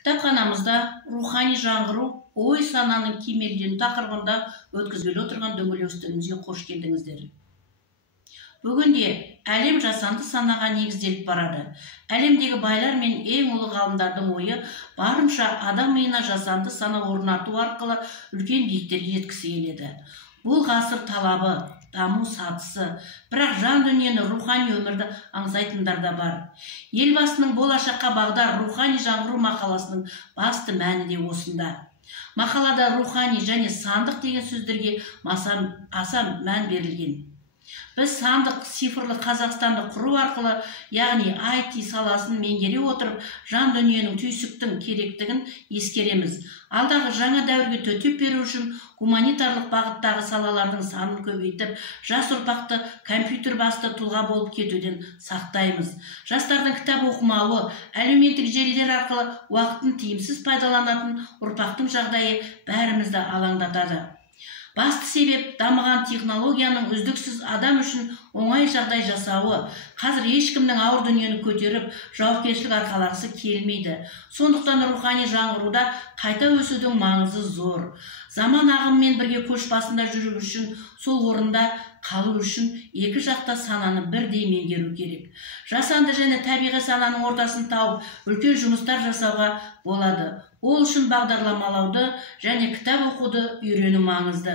Кітапханамызда рухани жаңғыру, ой сананың кемелдену тақырыбында өткізгелі отырған дөңгелек үстелімізге қош келдіңіздер. Бүгінде әлем жасанды санаға негізделіп барады. Әлемдегі байлар мен ең ұлы ғалымдардың ойы барынша адам миына жасанды сана орнату арқылы үлкен биіктерге жеткісі келеді. Бұл ғасыр талабы, даму сатысы, бірақ жан дүниені рухани өмірді аңсайтындар да бар. Елбасының болашаққа бағдар рухани жаңғыру мақаласының басты мәні де осында. Мақалада рухани және сандық деген сөздерге аса мән берілген. Біз сандық цифрлы Қазақстанды құру арқылы, яғни IT саласын меңгере отырып, жан дүниенің түйсіктің керектігін ескереміз. Алдағы жаңа дәуірге төтеп беру үшін гуманитарлық бағыттағы салалардың санын көбейтіп, жас ұрпақты компьютер басты тұлға болып кетуден сақтаймыз. Жастардың кітап оқымауы, әлеуметтік желілер арқылы уақытын тиімсіз пайдаланатын ұрпақтың жағдайы бәрімізді алаңдатады. Басты себеп дамыған технологияның үздіксіз адам үшін оңай жағдай жасауы. Қазір ешкімнің ауыр дүниені көтеріп, жауапкершілік арқалағысы келмейді. Сондықтан рухани жаңғыруда қайта өсудің маңызы зор. Заман ағымымен бірге көш басында жүру үшін, сол орында қалу үшін екі жақта сананы бірдей меңгеру керек. Жасанды және табиғи сананың ортасын тауып, үлкен жұмыстар жасауға болады. Ол үшін бағдарламалауды және кітап оқуды үйрену маңызды.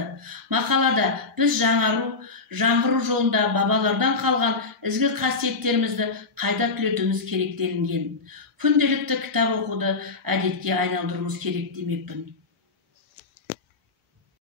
Мақалада біз жаңғыру жолында бабалардан қалған ізгі қасиеттерімізді қайта түлетуіміз керек делінген. Күнделікті кітап оқуды әдетке айналдыруымыз керек демекпін.